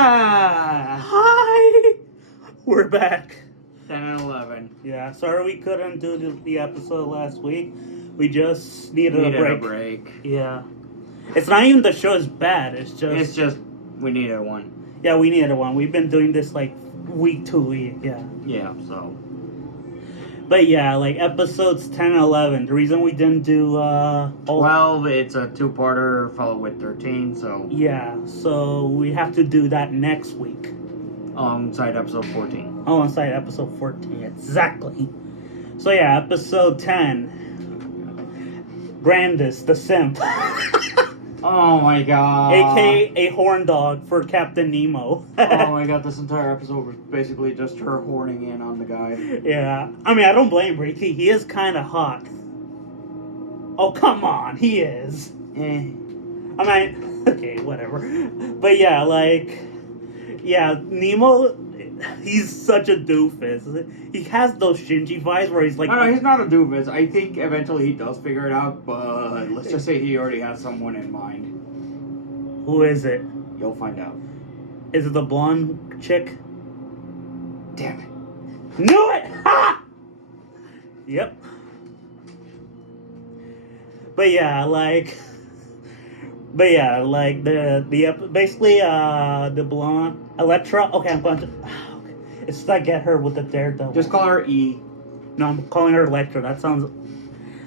Hi! We're back. 10 and 11. Yeah, sorry we couldn't do the episode last week. We just needed a break. Yeah. It's not even the show is bad, it's just... we needed one. Yeah, we needed one. We've been doing this like week to week, yeah. Yeah, so... But yeah, like episodes 10 and 11. The reason we didn't do 12, it's a two-parter followed with 13, so... Yeah, so we have to do that next week. Alongside episode 14. Alongside episode 14, exactly. So yeah, episode 10. Grandis, the simp. Oh my god. AKA a horn dog for Captain Nemo. Oh my god, this entire episode was basically just her horning in on the guy. Yeah. I mean, I don't blame her. He is kind of hot. Oh, come on. He is. I mean, okay, whatever. But yeah, like... Yeah, Nemo... He's such a doofus. He has those Shinji vibes where he's like... No, he's not a doofus. I think eventually he does figure it out, but let's just say he already has someone in mind. Who is it? You'll find out. Is it the blonde chick? Damn it. Knew it! Ha! Yep. But yeah, like... But yeah, like the blonde Electra. Okay, I'm going to... It's to get her with the daredevil. Just call her E. No, I'm calling her Electra. That sounds...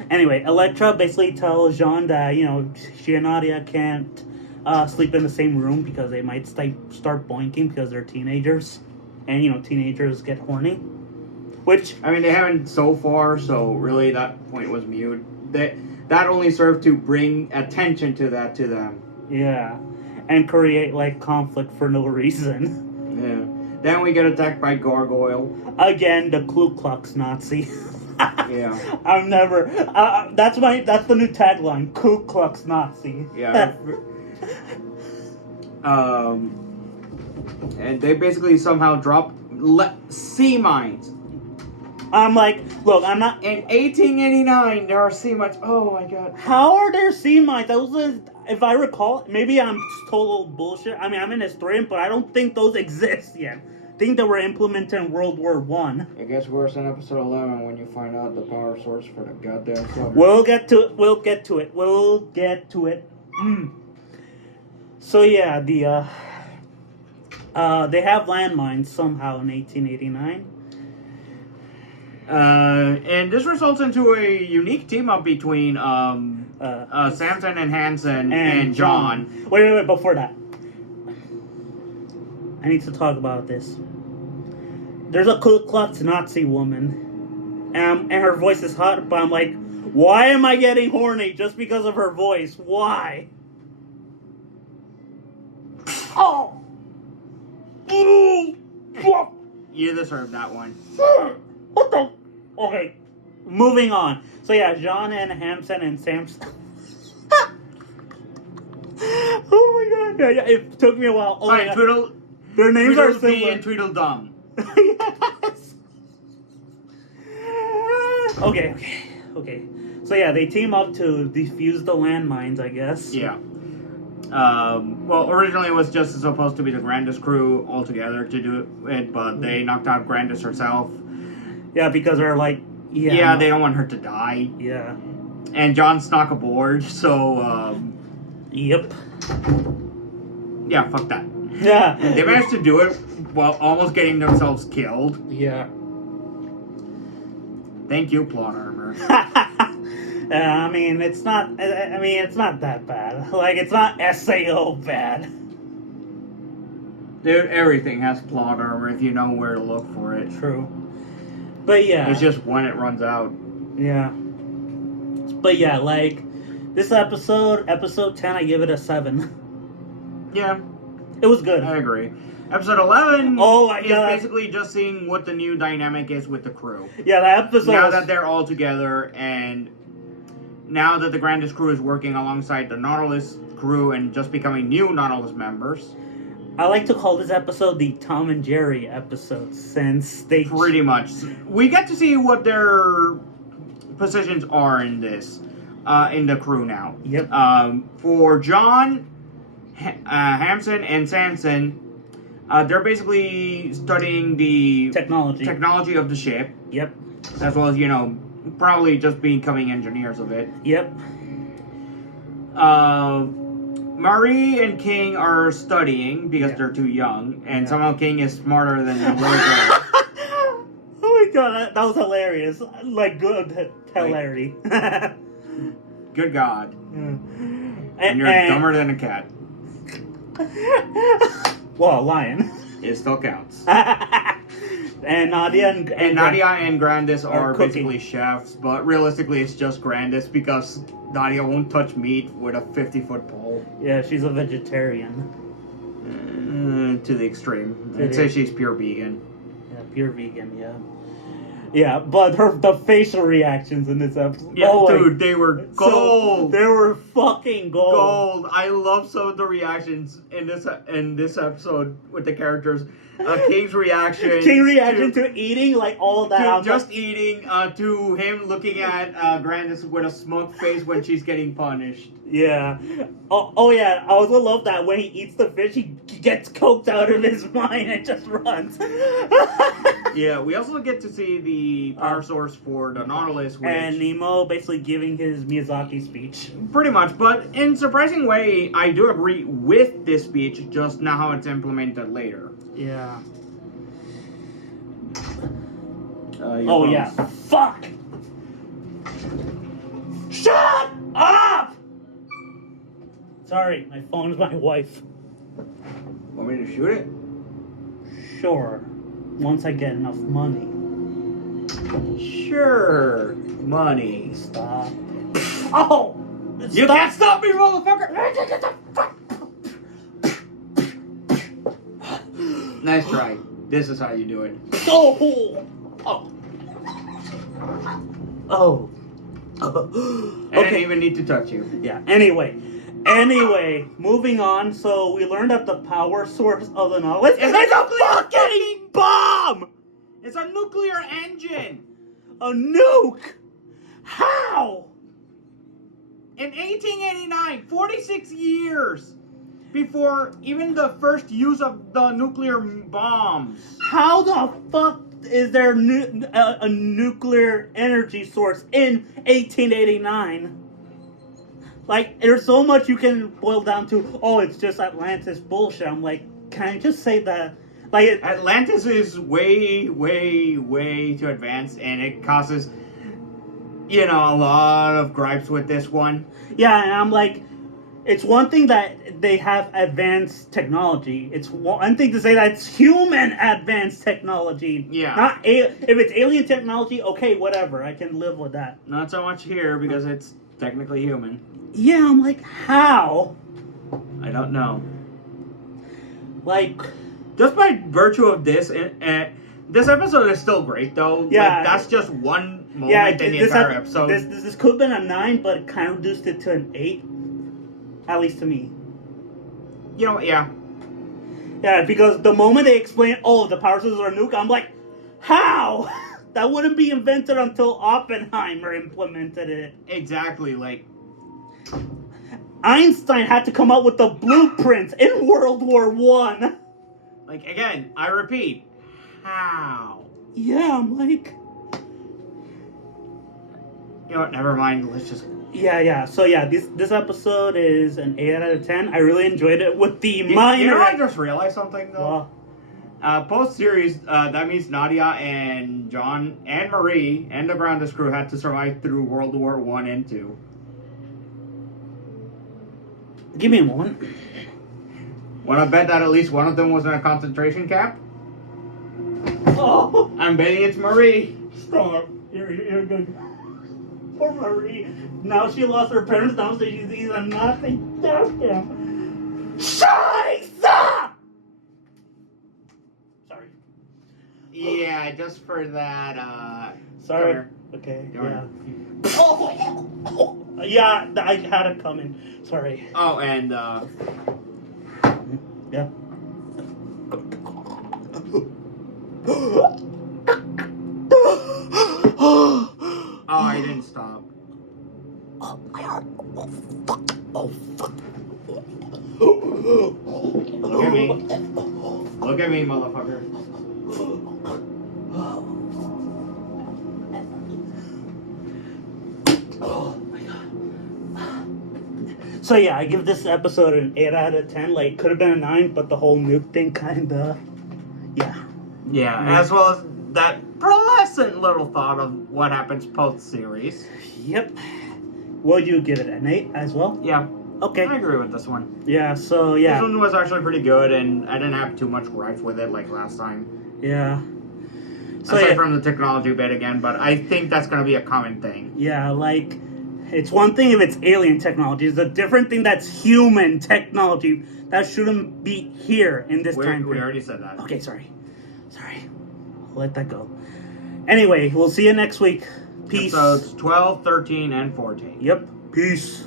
Anyway, Electra basically tells Jean that, you know, she and Nadia can't sleep in the same room because they might start boinking because they're teenagers. And, you know, teenagers get horny. Which... I mean, they haven't so far, so really that point was mute. That only served to bring attention to them. Yeah. And create, like, conflict for no reason. Yeah. Then we get attacked by Gargoyle. Again, the Ku Klux Nazi. Yeah. I'm never... that's the new tagline. Ku Klux Nazi. Yeah. And they basically somehow drop sea mines. I'm like, look, I'm not... In 1889, there are sea mines. Oh my god. How are there sea mines? If I recall, maybe I'm total bullshit. I mean, I'm an historian, but I don't think those exist yet. I think they were implemented in World War One. It gets worse in episode 11 when you find out the power source for the goddamn submarine. We'll get to it. So yeah, they have landmines somehow in 1889. And this results into a unique team-up between Samson and Hansen and John. Wait, before that. I need to talk about this. There's a Ku Klux Nazi woman, and her voice is hot, but I'm like, why am I getting horny just because of her voice? Why? Oh! You deserve that one. What the? Okay, moving on. So yeah, John and Hansen and Samson. Oh my god! Yeah, it took me a while. Oh my god. Their names are similar. And Tweedledum. Yes. Okay. So yeah, they team up to defuse the landmines, I guess. Yeah. Well, originally it was just supposed to be the Grandis crew all together to do it, but they knocked out Grandis herself. Yeah, because they're like... Yeah, they don't want her to die. Yeah. And John snuck aboard, so... Yep. Yeah, fuck that. Yeah. They managed to do it while almost getting themselves killed. Yeah. Thank you, plot armor. I mean, it's not that bad. Like, it's not SAO bad. Dude, everything has plot armor if you know where to look for it. True. But yeah. It's just when it runs out. Yeah. But yeah, like, this episode 10, I give it a 7. Yeah. It was good. I agree. Episode 11 is basically just seeing what the new dynamic is with the crew. Yeah, that episode... Now that they're all together, and now that the Grandis crew is working alongside the Nautilus crew and just becoming new Nautilus members. I like to call this episode the Tom and Jerry episode, since they... Pretty much. We get to see what their positions are in this, in the crew now. Yep. For John, Hamson, and Samson, They're basically studying the technology of the ship, Yep. as well as, probably just becoming engineers of it. Yep. Marie and King are studying because they're too young, and somehow King is smarter than the little girl. Oh my god, that was hilarious. Like, good hilarity. Good God. And you're dumber than a cat. Well, a lion. It still counts. And Nadia and Nadia and Grandis are cooking. basically chefs, but realistically it's just Grandis because Nadia won't touch meat with a 50-foot pole. Yeah, she's a vegetarian. To the extreme. I'd say she's pure vegan. Yeah, pure vegan, yeah. Yeah, but the facial reactions in this episode. Yeah, dude, they were gold. They were fucking gold. Gold. I love some of the reactions in this episode with the characters. King's reaction. to eating, like all that. To just eating. To him looking at Grandis with a smug face when she's getting punished. Yeah. Oh yeah. I also love that when he eats the fish, he gets coked out of his mind and just runs. Yeah, we also get to see the power source for the Nautilus, and Nemo basically giving his Miyazaki speech. Pretty much, but in surprising way, I do agree with this speech, just not how it's implemented later. Yeah. Oh yeah. Fuck! Shut up! Sorry, my phone's my wife. Want me to shoot it? Sure. Once I get enough money. Sure. Money. Stop. Oh! You can't stop me, motherfucker! Nice try. This is how you do it. Oh! Oh! Oh. I didn't even need to touch you. Yeah, anyway, moving on. So we learned that the power source of the Nautilus is a fucking bomb! It's a nuclear engine! A nuke! How? In 1889, 46 years before even the first use of the nuclear bombs. How the fuck is there a nuclear energy source in 1889? Like, there's so much you can boil down to, oh, it's just Atlantis bullshit. I'm like, can I just say that? Like, Atlantis is way, way, way too advanced, and it causes, a lot of gripes with this one. Yeah, and I'm like, it's one thing that they have advanced technology. It's one thing to say that it's human advanced technology. Yeah. Not if it's alien technology, okay, whatever. I can live with that. Not so much here because it's technically human. Yeah, I'm like, how? I don't know. Like, just by virtue of this, this episode is still great though. Yeah. Like, that's just one moment in the entire episode. This could have been a 9, but it kind of reduced it to an 8. At least to me. Yeah. Yeah, because the moment they explain, oh, the power sources are a nuke, I'm like, how? That wouldn't be invented until Oppenheimer implemented it. Exactly, like... Einstein had to come up with the blueprints in World War I. Like, again, I repeat, how? Yeah, I'm like... You know what, never mind, let's just... Yeah. So yeah, this episode is an 8 out of 10. I really enjoyed it with the minor... You know, I just realized something, though? Well, post-series, that means Nadia and John and Marie and the Grandis crew had to survive through World War I and II. give me a moment. Wanna bet that at least one of them was in a concentration camp? Oh! I'm betting it's Marie. Stop. You're good. Poor Marie. Now she lost her parents. Now she sees a nothing. Damn. Scheiße! Sorry. Yeah, just for that, Sorry. Okay, Come yeah. here. Oh! Yeah, I had it coming. Sorry. Oh, and, Yeah. oh, I didn't stop. Oh, my heart. Oh, fuck. Oh, fuck. Look at me. Look look at me, motherfucker. Oh my god. So yeah, I give this episode an 8 out of 10. Like, could have been a 9, but the whole nuke thing kinda... Yeah. Yeah, as well as that pleasant little thought of what happens post-series. Yep. Would you give it an 8 as well? Yeah. Okay. I agree with this one. Yeah, so yeah. This one was actually pretty good, and I didn't have too much gripes with it like last time. Yeah. So Aside yeah, from the technology bit again, but I think that's going to be a common thing. yeah, like, it's one thing if it's alien technology. It's a different thing that's human technology. That shouldn't be here in this time We period. already said that. Okay, sorry. I'll let that go. Anyway, we'll see you next week. Peace. Episodes 12, 13, and 14. Yep. Peace.